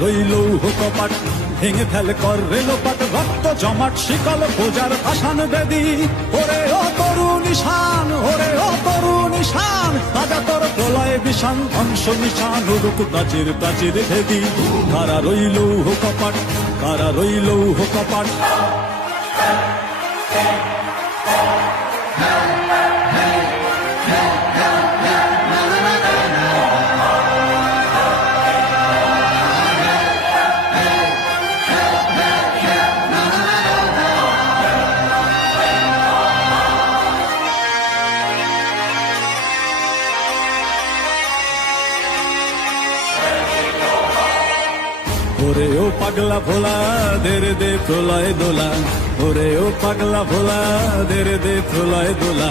রইল কপাট ভেঙে ফেলে কর রেলোপাট রক্ত জমাট শিকল বোজার ভাসান বেদি ওরে ও তরু নিশান ওরে ও তরু নিশান তাজা তোর প্রলয় বিষান ধ্বংস নিশান উড়ুক প্রাচীর প্রাচীর ভেদি কারা রইল কপাট কারা রইল কপাট ওরে ও পাগলা ভোলা দে প্রলয় দোলা ওরে ও পাগলা ভোলা দে প্রলয় দোলা